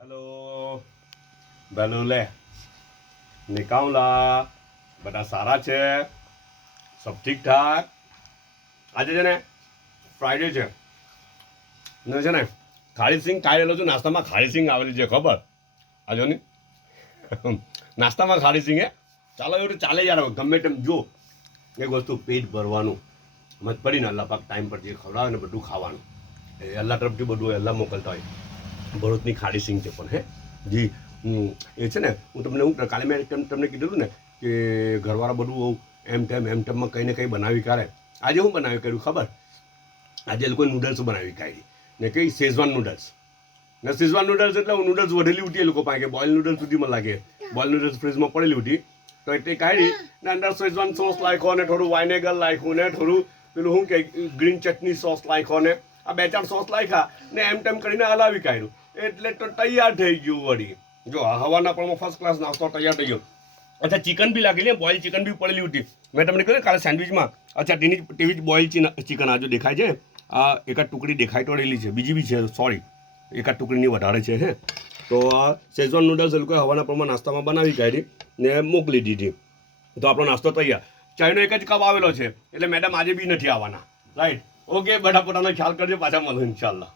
hello ભલો લે નિકાઉલા બધા સારા છે સબ ઠીક ઠાક આજે છે ને ફ્રાઈડે છે ને છે ને ખારી સિંગ ખાઈ રહેલો છું નાસ્તામાં ખારી સિંગ આવેલી છે ખબર આજો ને નાસ્તામાં ખારી સિંગ હે ચાલો એવું ચાલે યાર ગમે તેમ જો એક વસ્તુ પેટ ભરવાનું મત પડીને અલ્લાહ પાક ટાઈમ પર જે ખવડાવે ને બધું ખાવાનું એ અલ્લાહ તરફથી બધું અલ્લાહ મોકલતા હોય ભરૂચની ખારી સિંગ છે પણ હે જી એ છે ને હું તમને હું કાલે મેં તમને કીધું ને કે ઘરવાળા બધું એમ ટેમમાં કંઈ ને કંઈ બનાવી કાઢે આજે હું બનાવી કાઢ્યું ખબર આજે એ લોકોએ નૂડલ્સ બનાવી કાઢી ને કઈ શેઝવાન નૂડલ્સ ને શેઝવાન નૂડલ્સ એટલે હું નૂડલ્સ વધેલી ઉઠી એ લોકો પાસે બોઇલ નૂડલ્સ સુધીમાં લાગે બોઇલ નૂડલ્સ ફ્રીજમાં પડેલી ઉઠી તો એ કાઢી ને અંદર શેઝવાન સોસ નાખ્યો ને થોડું વાઇનેગર નાખ્યું ને થોડું પેલું શું કે ગ્રીન ચટણી સોસ નાખ્યો ને આ 2-4 સોસ નાખ્યા ને એમ ટેમ કરીને હલાવી કાઢ્યું એટલે તો તૈયાર થઈ ગયું વળી જો હવાના પણ ફર્સ્ટ ક્લાસ નાસ્તો તૈયાર થઈ ગયો અચ્છા ચિકન બી લાગેલી બોઇલ ચિકન બી પડેલી હતી મેં તમને કહ્યું કાલે સેન્ડવિચમાં અચ્છા તેવી જ બોઇલ ચિકન આ જો દેખાય છે આ એકાદ ટુકડી દેખાઈ તો રહેલી છે બીજી બી છે સોરી એકાદ ટુકડીની વધારે છે હે તો આ શેઝવાન નૂડલ્સ એ લોકોએ હવાના પ્રમાણ નાસ્તામાં બનાવી કાઢી ને મોકલી દીધી તો આપણો નાસ્તો તૈયાર ચાયનો એક જ કપ આવેલો છે એટલે મેડમ આજે બી નથી આવવાના રાઈટ ઓકે બધા પોતાનો ખ્યાલ કરજો પાછા મળો ઇન્શાલ્લાહ